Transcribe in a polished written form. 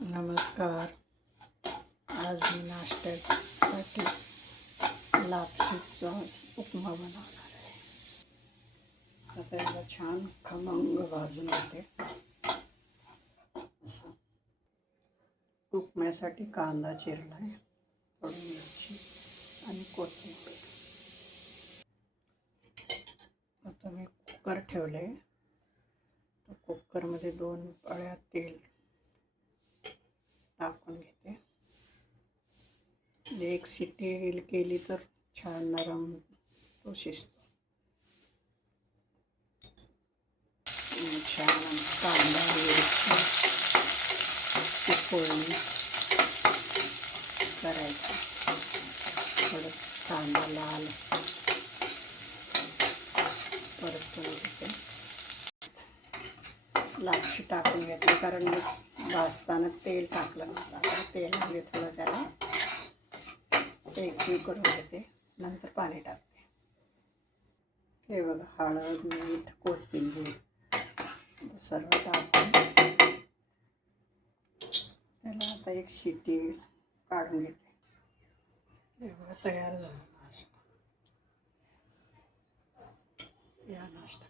नमस्कार. आज मी नाश्त्यासाठी लापशीचा उपमा बनवणार आहे. आता याला छान खमंग भाजून घेते. उपम्यासाठी कांदा चिरला आहे, थोडी मिरची आणि कोथिंबीर. आता मी कुकर ठेवले. तर कुकरमध्ये 2 पळ्या तेल टाकून घेते. एक शिट्टी केली तर छान नरम तो शिजतो. छान कांदा मिरची फोडणी करायची. थोडं कांदा लाल परतून घेते. लापशी टाकून घेतली कारण मी भाजताना तेल टाकलं नव्हतं. आता तेलामध्ये थोडं त्याला एकजीव करून घेते, नंतर पाणी टाकते. हे बघा, हळद मीठ कोथिंबीर सर्व टाकून त्याला आता एक शिट्टी काढून घेते. हे बघा, तयार झालं नाश्ता. या नाश्ता